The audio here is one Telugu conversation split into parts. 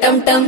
టం టం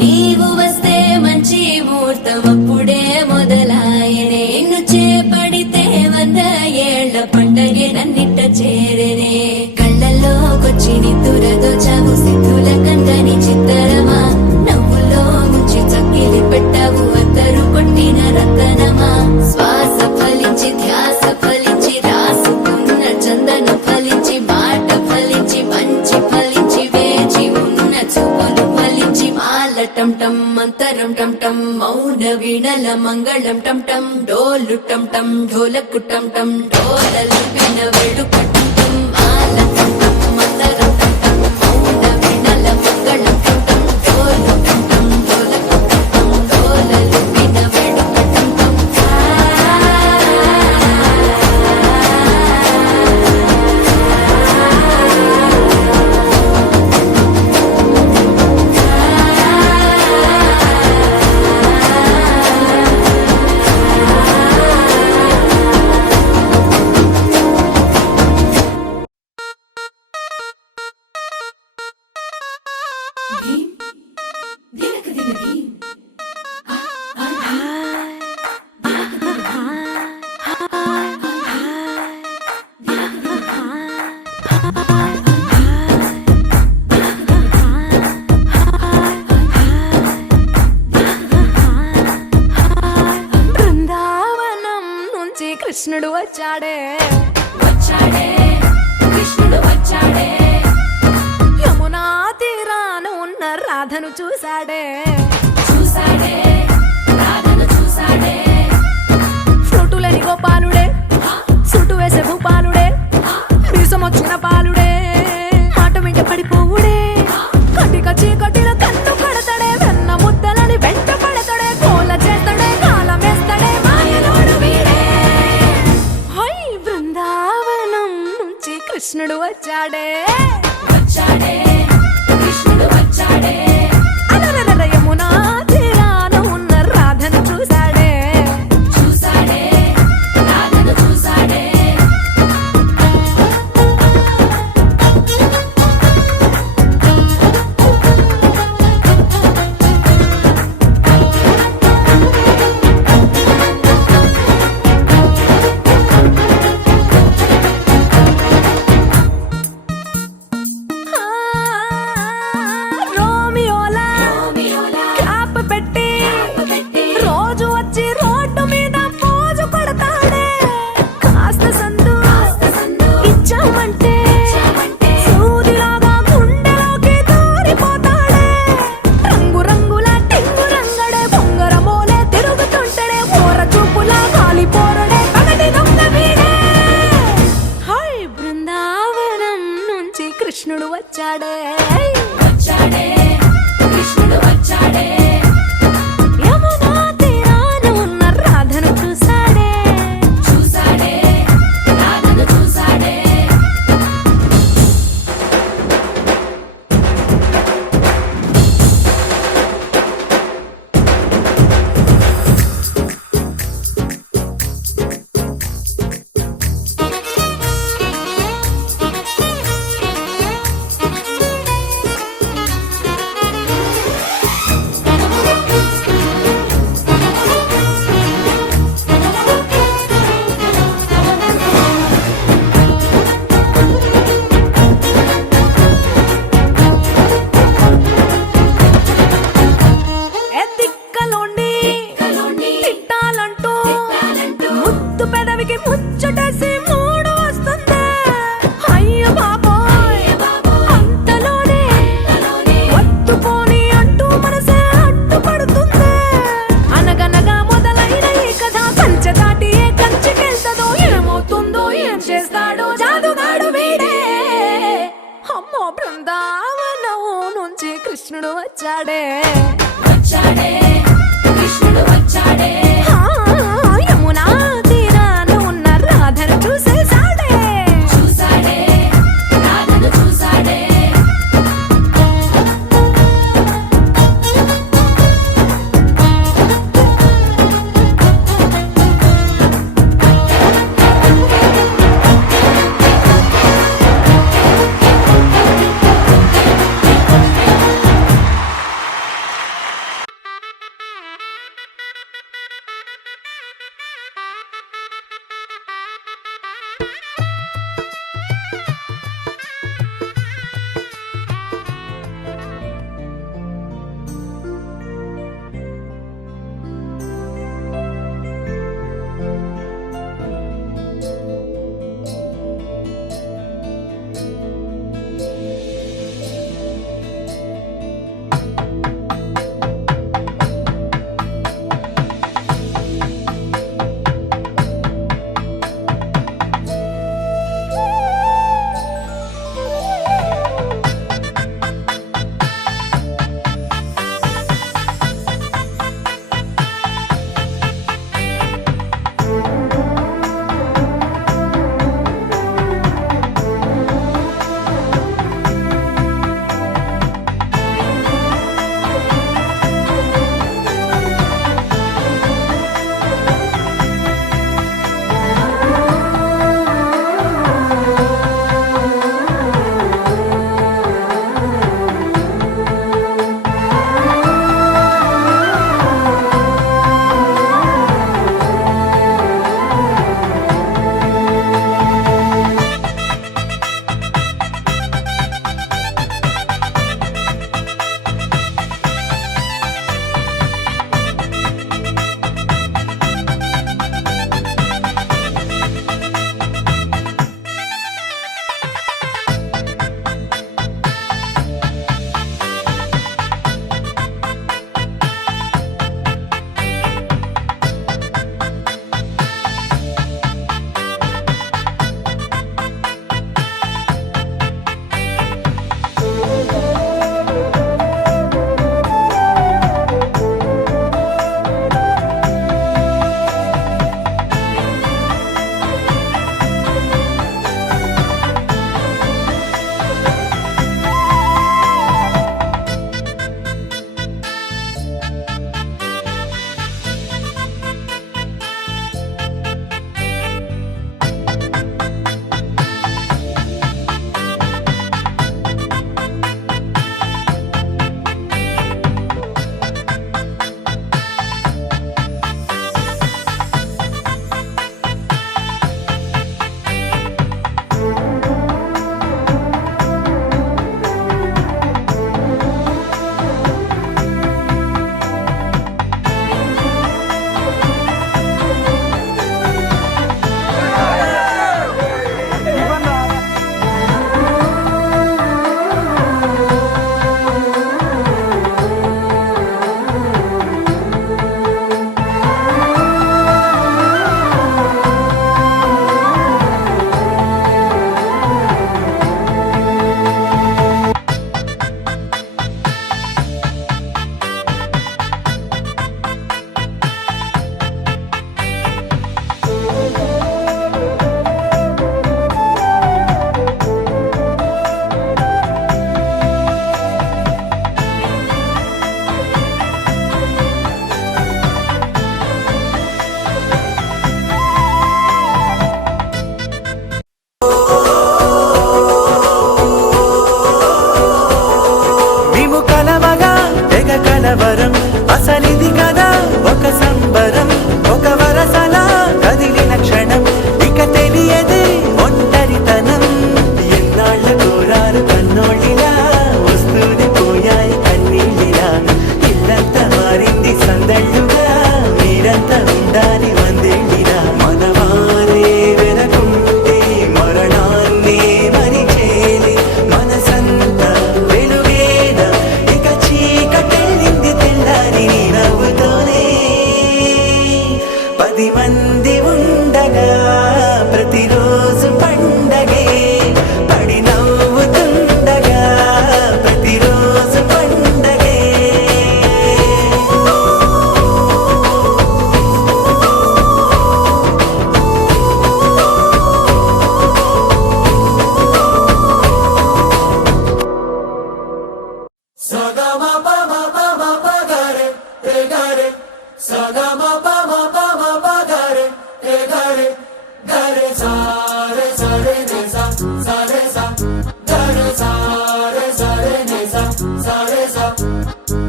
నీవు వస్తే మంచి ముహూర్తం అప్పుడే మొదలాయనే నిన్ను చేపడితే 100 ఏళ్ల పండగే నన్నిట్ట చేరనే కళ్ళల్లోకొచ్చి నిద్దురదో చావు సిద్ధుల కందని చిత్తరమా నవ్వులో ముంచి చక్కిలి పెట్టావు అద్దరు కొట్టిన రతనమా శ్వాస ఫలించి ధ్యాస ఫలించి రాసుకున్న చందన ఫలించి మాట ఫలించి మంచి ఫలించి వేచి ఉన్న చూపులు ఫలించి మాల టం టం మంతరం టం టం మౌన వీణల మంగళం టం టం డోలు టం టం ఢోలకు టం టం డోలలు విన వేడుక టం టం మాల టం టం మంతరం టం టం మౌన వీణల మంగళం టం టం డోలు టం టం ఢోలకు టం టం డోలలు విన వేడుక టం టం బృందావనం నుంచి కృష్ణుడు వచ్చాడే వచ్చాడే కృష్ణుడు వచ్చాడే యమునా తీరాన ఉన్న రాధను చూశాడే చూసాడే రాధను చూసాడే ఫ్రూటులని గోపాలుడే సుటు వేసే భూపాలుడే వీసమొచ్చిన పాలుడే మాట వెంట పడిపోవుడే కటిక చీకటిలో కట్టు కడతాడే వెన్న ముద్దలని వెంట పడతాడే కోల చేస్తాడే కాలం వేస్తాడే మాయలోడు వీడే హై బృందావనం నుంచి కృష్ణుడు వచ్చాడే వచ్చాడే కృష్ణుడు వచ్చాడే అలరలర యమునా తీరాన ఉన్న రాధను చూశాడే చూసాడే రాధను చూసాడే రోమియోలా రోమియోలా క్లాప్ పెట్టి పెట్టి రోజు వచ్చి రోడ్డు మీద పోజు కొడతాడే కాస్త సందు సందు ఇచ్చామంటే ఇచ్చామంటే సూదిలాగా గుండెలోకి దూరిపోతాడే రంగు రంగుల టింగు రంగడే బొంగరమోలే తిరుగుతుంటాడే ఓర చూపులా కాలిపోరడే పగటి దొంగ వీడే హై బృందావనం నుంచి కృష్ణుడు వచ్చాడే వచ్చాడే కృష్ణుడు వచ్చాడే యమునా తీరాన ఉన్న రాధను చూశాడే చూసాడే రాధను చూసాడే ఏ దిక్కలోండి కలోని తిట్టాలంటూ తిట్టాలంటూ ముద్దు పెదవికి ముచ్చటేసి మూడు వస్తుంది అయ్య బాబోయ్ అంతలోనే కలోని వత్తుపోని అంటూ మనసే అడ్డుపడుతుంది అనగనగా మొదలైన ఈ కథ కంచె దాటి ఏ కంచెకెళ్తదో ఏమవుతుందో ఏం చేస్తాడో జాదుగాడు వీడే అమ్మో బృందావనం నుంచి కృష్ణుడు వచ్చాడే వచ్చాడే కృష్ణుడు వచ్చాడే ఆ, యమునా తీరాన ఉన్న రాధను చూసేశాడే చూసాడే రాధను చూసాడే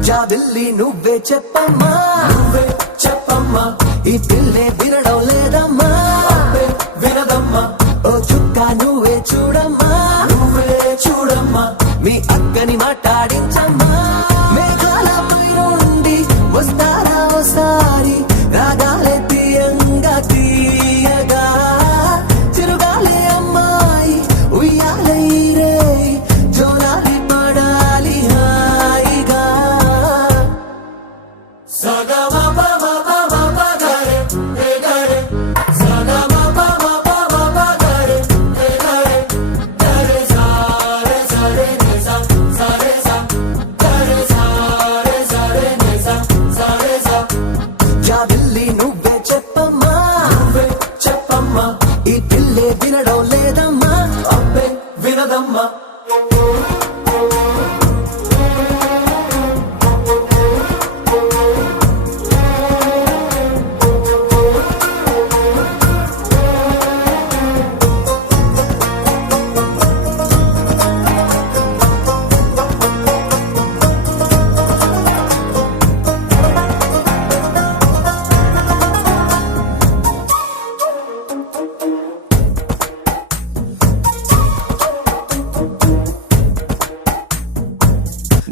జాబిల్లి నువ్వే చెప్పమ్మా, నువ్వే చెప్పమ్మా, ఈ పిల్లే వినడం లేదమ్మా, వినదమ్మా. ఓ చుక్క నువ్వే చూడమ్మా, నువ్వే చూడమ్మా, మీ అక్కని మాట్లాడించమ్మా. మేఘాల పైనుండి వస్తారా ఓసారి, రాగాలే తీయంగా తీయగా, చిరుగాలే అమ్మాయి ఉయ్యాలే రే, జోలాలి పడాలి హాయిగా. జాబిల్లి నువ్వే చెప్పమ్మా, నువ్వే చెప్పమ్మా, ఈ పిల్లే వినడం లేదమ్మా, అబ్బే వినదమ్మా.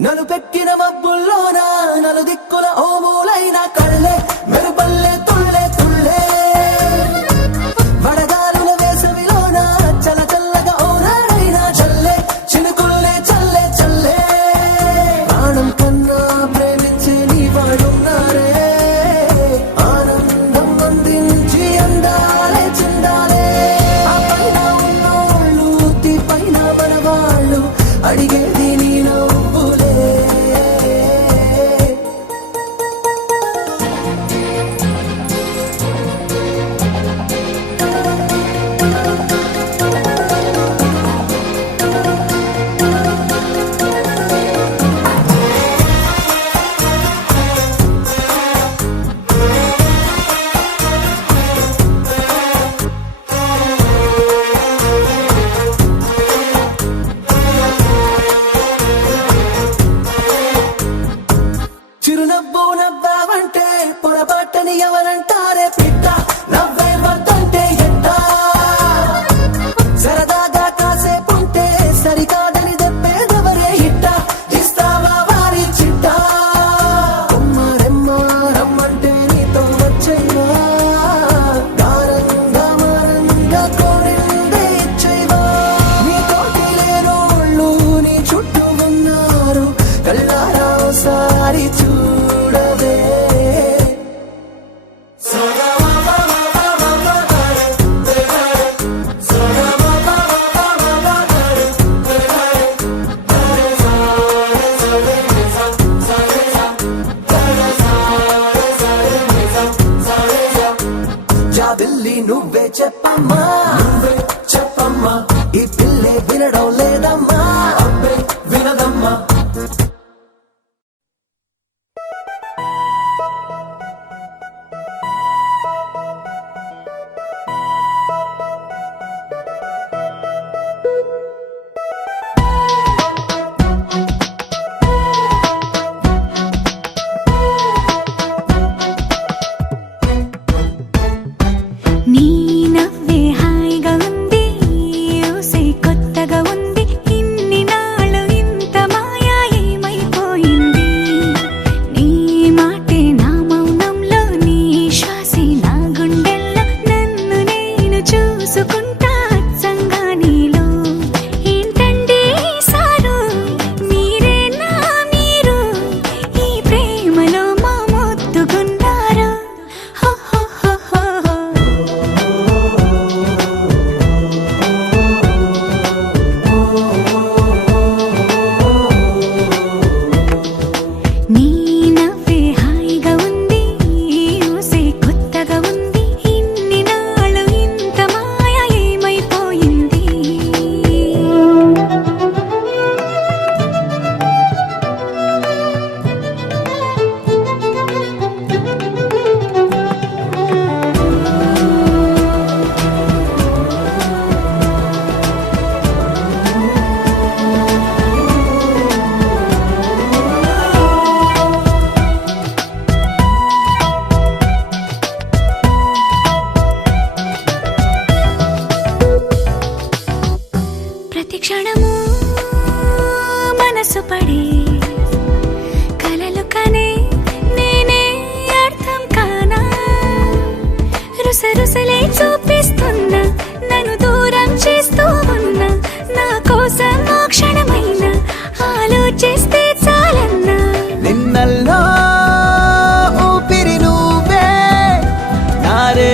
నలు పెట్టిన మబ్బుల్లోన నలు దిక్కుల ఓ మూలైన కళ్ళే మెరుపల్లే తుళ్ళే తుళ్ళే, వడగాలుల వేసవిలోన చల్ల చల్లగా ఓ నాడైనా చల్లే చినుకుల్లే చల్లే చల్లే. ప్రాణం కన్నా ప్రేమించే నీ వాడున్నారే, ఆనందం అందించి అందాలే చెందాలే. ఆ పైన ఉన్నోళ్ళు తీ పైన మనవాళ్ళు అడిగేది నీ నవ్వులే.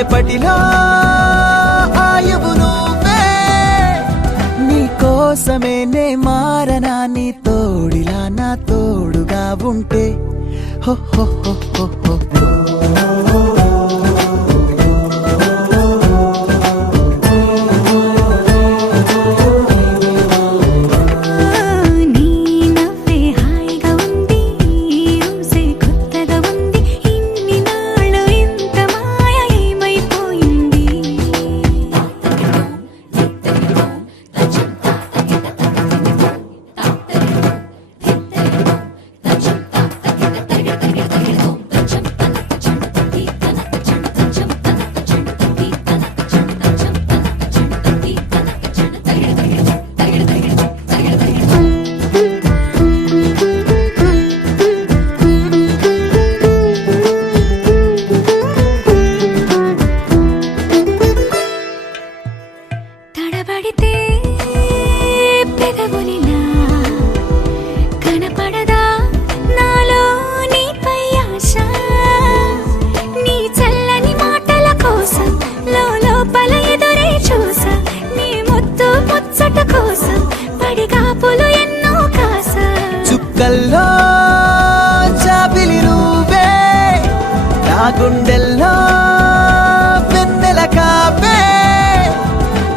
రేపటిలో ఆయువు నువ్వే నీ కోసమే నే మారనా నీ తోడిలా నా తోడుగా ఉంటే హో హో హో హో హో. నీ నవ్వే హాయిగా ఉంది ఊసే కొత్తగా ఉంది ఇన్ని నాళ్ళు ఇంత మాయ ఏమైపోయింది తడబడితే పెదవులిలా కనపడదా నాలో నీపై ఆశ నీ చల్లని మాటల కోసం లోపల ఎదురే చూసా నీ ముద్దు ముచ్చట కోసం పడిగాపులు ఎన్నో కాసా చుక్కల్లో చాపిలి నువ్వే నా గుండెల్లో వెన్నెల కాపే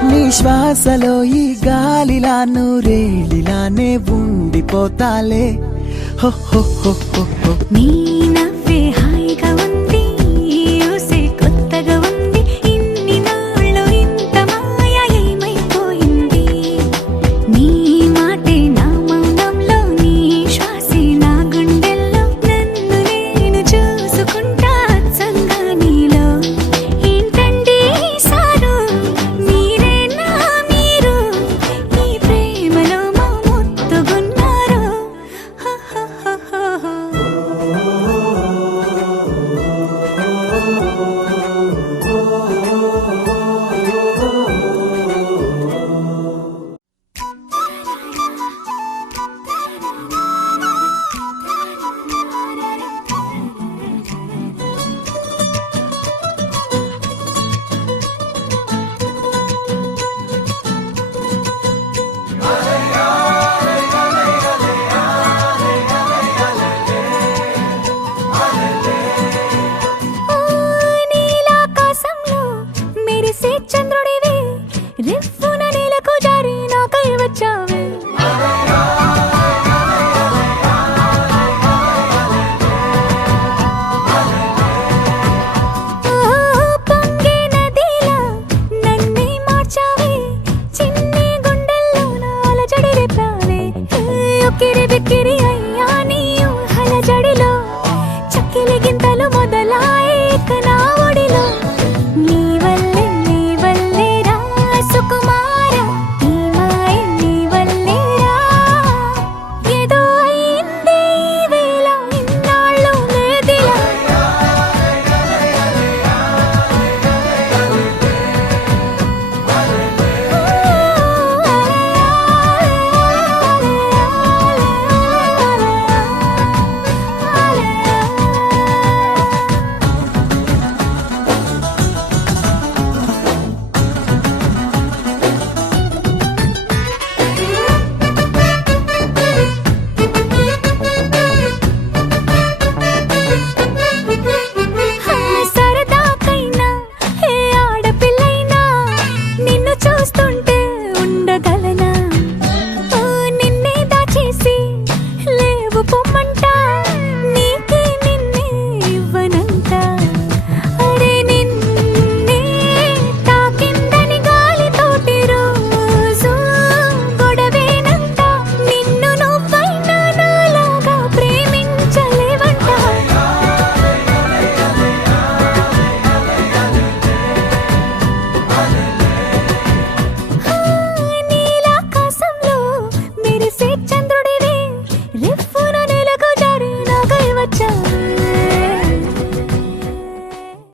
నీ శ్వాసలో ఈ గాలిలా నూరేలిలానే ఉండిపోతాలే హో హో హో హో హో. నీ నవ్వే